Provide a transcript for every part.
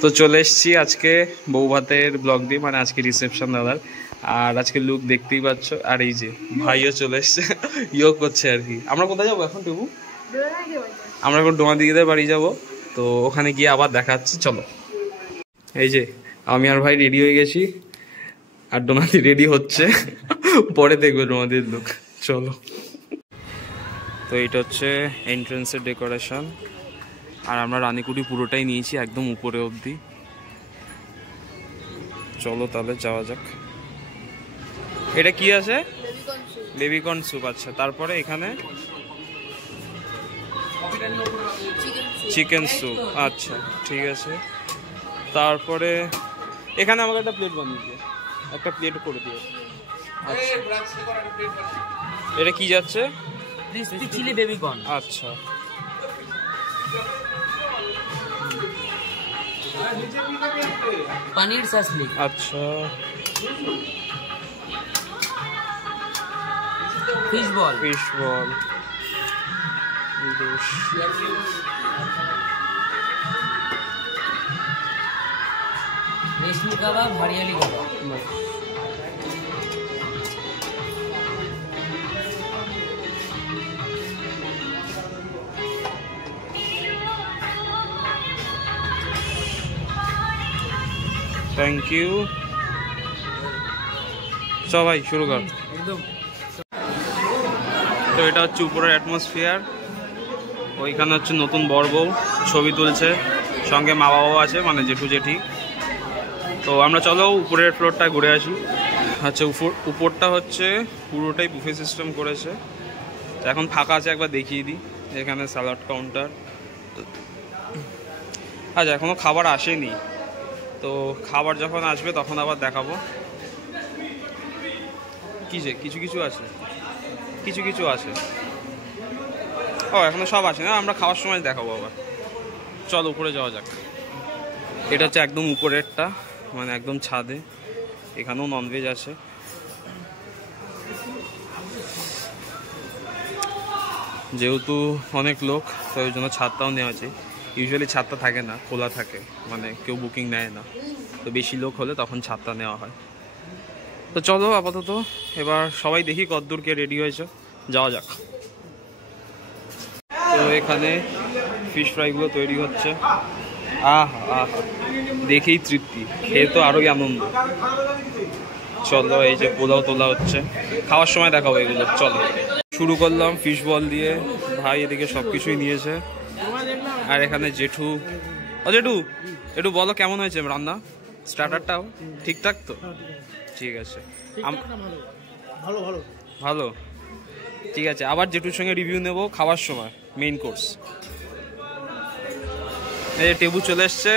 তো চলে এসেছি আজকে বৌভাতের ব্লগ দিয়ে, মানে আজকে রিসেপশন দাদার। আর আজকে লুক দেখতেই পাচ্ছ। আর এই যে ভাইও চলে এসছে, ইয়ে করছে আর কি। আমরা কোথায় যাবো এখন টেবু? আমরা এখন ডোমা দিদিদের বাড়ি যাব, তো ওখানে গিয়ে আবার দেখাচ্ছি, চলো। এই যে আমি আর ভাই রেডি হয়ে গেছি, আর ডোনাদি রেডি হচ্ছে, পরে দেখবে ডোনাদির লুক, চলো। তো এইটা হচ্ছে এন্ট্রেন্সের ডেকোরেশন, আর আমরা রানীকুটি পুরোটাই নিয়েছি একদম উপরে অবধি। চলো তাহলে যাওয়া যাক। এটা কি আছে? Baby corn soup. আচ্ছা, তারপরে এখানে চিকেন স্যুপ। আচ্ছা ঠিক আছে। তারপরে এখানে আমাকে একটা প্লেট বানিয়ে দিও, একটা প্লেট করে দিও। আচ্ছা, এটা কি যাচ্ছে? Crispy chilli baby corn. আচ্ছা, পনির সাসলি। আচ্ছা, fish ball. Fish ball, reshmi kabab, hariyali kabab. Thank you. সবাই শুরু কর। একদম। তো এটা হচ্ছে উপরের অ্যাটমসফিয়ার। ওইখানে হচ্ছে নতুন বর বউ ছবি তুলছে, সঙ্গে মা বাবাও আছে, মানে জেঠু জেঠি। তো আমরা চলো উপরের ফ্লোরটা ঘুরে আসি। আচ্ছা, উপরটা হচ্ছে পুরোটাই বুফে সিস্টেম করেছে। এখন ফাঁকা আছে, একবার দেখিয়ে দিই। এখানে স্যালাড কাউন্টার। আচ্ছা, এখনও খাবার আসেনি, তো খাবার যখন আসবে তখন আবার দেখাবো। কি যে কিছু কিছু আছে, কিছু কিছু আছে। ও এখনো সব আসে না, আমরা খাওয়ার সময় দেখাবো আবার। চল উপরে যাওয়া যাক। এটা হচ্ছে একদম উপরেরটা, মানে একদম ছাদে। এখানেও ননভেজ আছে। যেহেতু অনেক লোক, তো ওই জন্য ছাদটাও নেওয়া আছে। ইউজুয়ালি ছাদটা থাকে না, খোলা থাকে, মানে কেউ বুকিং নেয় না। তো বেশি লোক হলে তখন ছাদটা নেওয়া হয়। তো চলো আপাতত এবার সবাই দেখি কতদূর কে রেডি হয়েছে, যাওয়া যাক। তো এখানে ফিশ ফ্রাইগুলো তৈরি হচ্ছে। আহা, দেখেই তৃপ্তি, খেয়ে তো আরোই আনন্দ। চলো, এই যে পোলাও তোলা হচ্ছে, খাওয়ার সময় দেখাবো এগুলো। চলো শুরু করলাম ফিশ বল দিয়ে। ভাই এদিকে সব কিছুই নিয়েছে, আর এখানে জেঠু। ও জেঠু, একটু বলো কেমন হয়েছে রান্না? স্টার্টারটাও ঠিকঠাক তো? ঠিক আছে, ভালো, ঠিক আছে। আবার জেঠুর সঙ্গে রিভিউ নেব খাওয়ার সময়, মেইন কোর্স। এই টেবু চলে এসছে।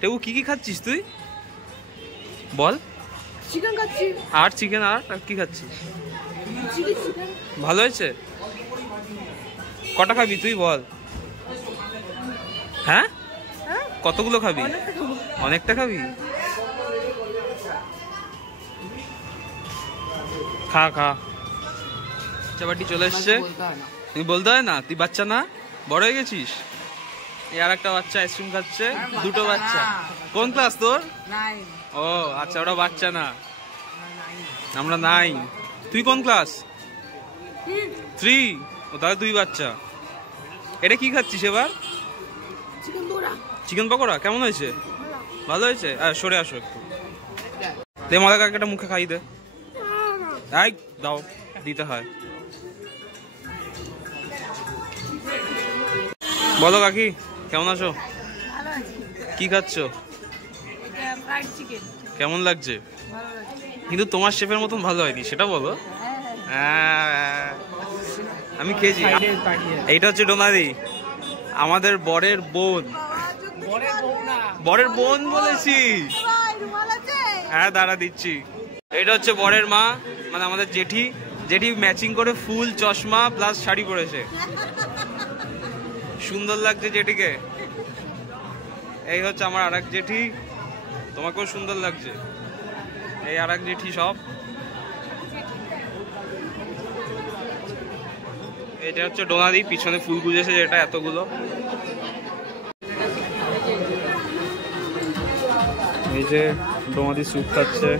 টেবু কি কি খাচ্ছিস তুই বল? চিকেন খাচ্ছি। আর চিকেন, আর কি খাচ্ছিস? ভালো হয়েছে? কটা খাবি তুই বল? হ্যাঁ, কতগুলো খাবি? অনেকটা খাবি। খা খা। চাবাটি চলে এসছে। তুমি বলতে হয় না, তুই বাচ্চা না, বড় হয়ে গেছিস। এই আর একটা বাচ্চা আইসক্রিম খাচ্ছে, দুটো বাচ্চা। কোন ক্লাস তোর? ও আচ্ছা, ওরা বাচ্চা না, আমরা নাই। তুই কোন ক্লাস? 3। ও তাহলে তুই বাচ্চা। এটা কি খাচ্ছিস এবার? চিকেন পকোড়া। কেমন হয়েছে? ভালো হয়েছে। সরে আসো একটু, দে মজা কাকে একটা মুখে খাই দে। এই দাও, দিতে হয়। বলো কাকি, কেমন আছো? কি খাচ্ছ? কেমন লাগছে? কিন্তু তোমার শেফের মতন ভালো হয়নি, সেটা বলো। আমি খেয়েছি। এইটা হচ্ছে ডোনাদি, আমাদের বরের বোন। বরের বোন বলেছি। হ্যাঁ দাঁড়া দিচ্ছি। এটা হচ্ছে বরের মা, মানে আমাদের জেঠি। জেঠি ম্যাচিং করে ফুল, চশমা প্লাস শাড়ি পরেছে, সুন্দর লাগছে জেঠিকে। এই হচ্ছে আমার আরেক জেঠি, তোমাকেও সুন্দর লাগছে। এই আরেক জেঠি। সব এটা হচ্ছে ডোনাদি, পিছনে ফুল গুজেছে যেটা, এতগুলো। এই যে ডোমাদি স্যুপ খাচ্ছে।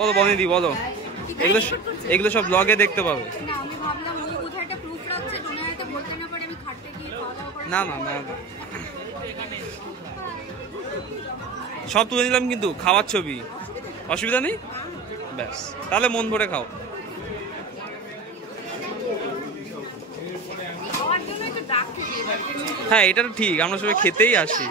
বলো বনিদি বলো, এগুলো সব ব্লগে দেখতে পাবে। না না না সব তুলে নিলাম কিন্তু খাওয়ার ছবি, অসুবিধা নেই। ব্যাস তাহলে মন ভরে খাও। হ্যাঁ এটা তো ঠিক, আমরা সবাই খেতেই আসি।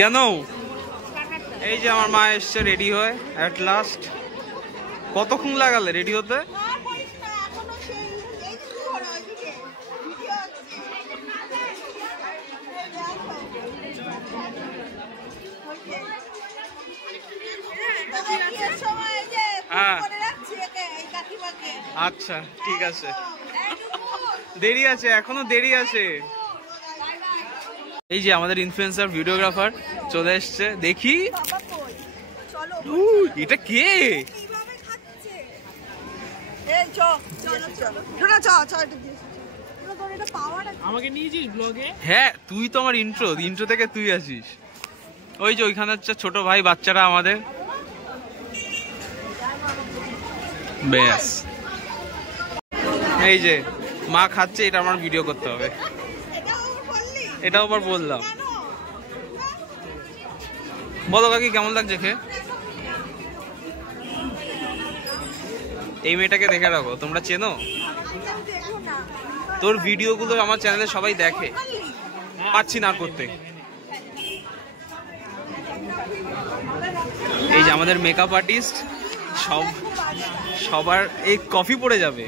কেন? এই যে আমার মা এসছে রেডি হয়ে এট লাস্ট। কতক্ষণ লাগালে রেডি হতে? হ্যাঁ আচ্ছা ঠিক আছে, দেরি আছে, এখনো দেরি আছে। এই যে আমাদের ইনফ্লুয়েন্সার ভিডিওগ্রাফার চলে এসছে, দেখি এটা কে? আমাকে নিয়েছিস ব্লগে? হ্যাঁ তুই তো আমার ইন্ট্রো থেকে তুই আসিস। ওই যে ওইখানে হচ্ছে ছোট ভাই বাচ্চারা আমাদের। ব্যাস এই যে মা খাচ্ছে, এটা আমার ভিডিও করতে হবে। এটাও আবার বললাম। বলো কাকি কেমন লাগছে খেয়ে? এই মেয়েটাকে দেখে রাখো, তোমরা চেনো? তোর ভিডিওগুলো আমার চ্যানেলে সবাই দেখে, পাচ্ছি না করতে। এই যে আমাদের মেকআপ আর্টিস্ট, সবার এই কফি পড়ে যাবে,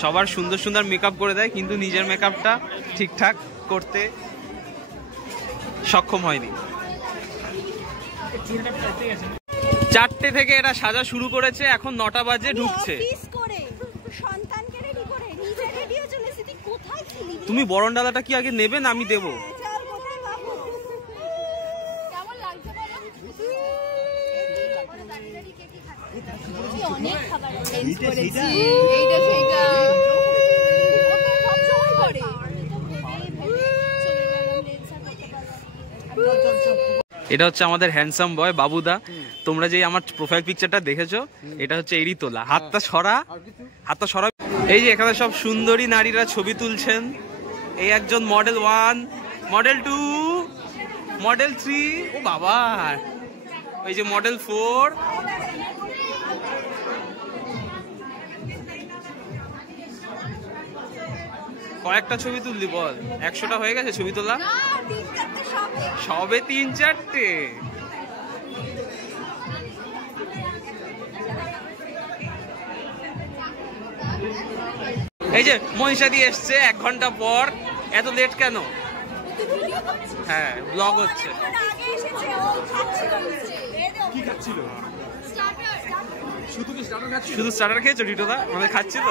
সবার সুন্দর সুন্দর মেকআপ করে দেয়, কিন্তু নিজের মেকআপটা ঠিকঠাক করতে সক্ষম হয়নি। 4টে থেকে এরা সাজা শুরু করেছে, এখন 9টা বাজে ঢুকছে। তুমি বরণ ডালাটা কি আগে নেবে না আমি দেবো? এটা হচ্ছে আমাদের হ্যান্ডসাম বয় বাবুদা। তোমরা যে আমার প্রোফাইল পিকচারটা দেখেছো, এটা হচ্ছে এরই তোলা। হাতটা সরা। এই যে এখানে সব সুন্দরী নারীরা ছবি তুলছেন। এই একজন মডেল 1, মডেল 2, মডেল 3, ও বাবা, এই যে মডেল 4। কয়েকটা ছবি তুললি বল? 100টা হয়ে গেছে ছবি তোলা? সবে 3-4টে। এই যে মনীষা দিয়ে এসছে 1 ঘন্টা পর। এত লেট কেন? হ্যাঁ ব্লগ হচ্ছে। কি খাচ্ছিল? শুধু স্টার্টার খেয়েছো টিটোদা? মানে খাচ্ছিল?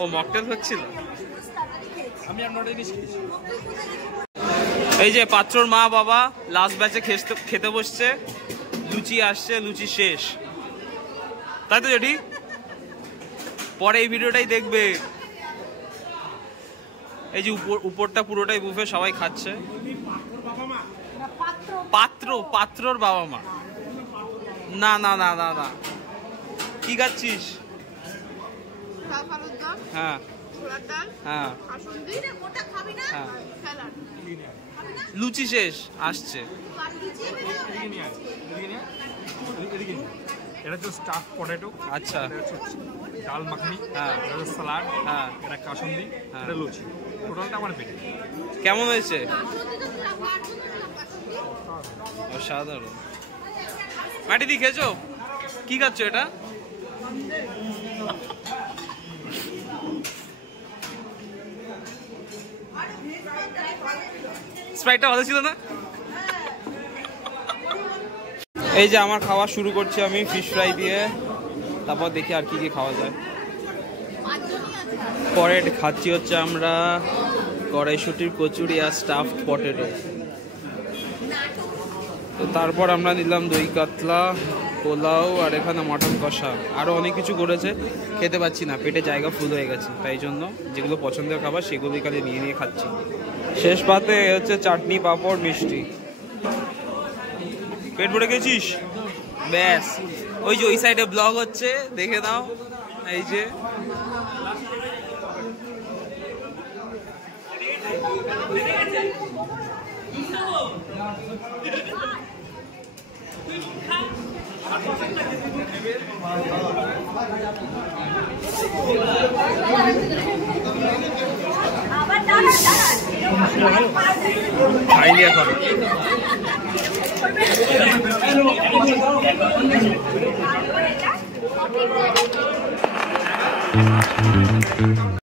ও মকটেল হচ্ছিল। এই যে পাত্রর মা বাবা লাস্ট ব্যাচে খেতে বসছে। লুচি আসছে, লুচি শেষ, তাই তো জেঠি? পরে এই ভিডিওটাই দেখবে। এই যে উপরটা পুরোটাই বুফে, সবাই খাচ্ছে। পাত্রর বাবা মা। না না না না না, কি খাচ্ছিস? হ্যাঁ হ্যাঁ হ্যাঁ, লুচি শেষ, আসছে। এটা হচ্ছে স্টাফ পটেটো। আচ্ছা, ডাল মাখনি, হ্যাঁ, এটা সালাড, হ্যাঁ, এটা কাসুন্দি, এটা লুচি। টোটালটা আমার পেটে। কেমন হয়েছে? অসাধারণ। মাটি দি খেয়েছো? কি খাচ্ছ এটা? স্প্রাইটটা ভালো ছিল না? এই যে আমার খাওয়া শুরু করছি আমি ফিশ ফ্রাই দিয়ে, তারপর দেখি আর কি কি খাওয়া যায়। পরে খাচ্ছি হচ্ছে আমরা কড়াইশুটির কচুরি আর স্টাফড পটেটো। তো তারপর আমরা নিলাম দই কাতলা, পোলাও আর এখানে মটন কষা, আরও অনেক কিছু করেছে, খেতে পাচ্ছি না, পেটে জায়গা ফুল হয়ে গেছে, তাই জন্য যেগুলো পছন্দের খাবার সেগুলোই খালি নিয়ে নিয়ে খাচ্ছি। শেষ পাতে হচ্ছে চাটনি, পাঁপড়, মিষ্টি। পেট ভরে গেছিস? ব্যাস, ওই যে ওই সাইডে ব্লগ হচ্ছে, দেখে নাও। এই যে খাইনি এখন। Thank you.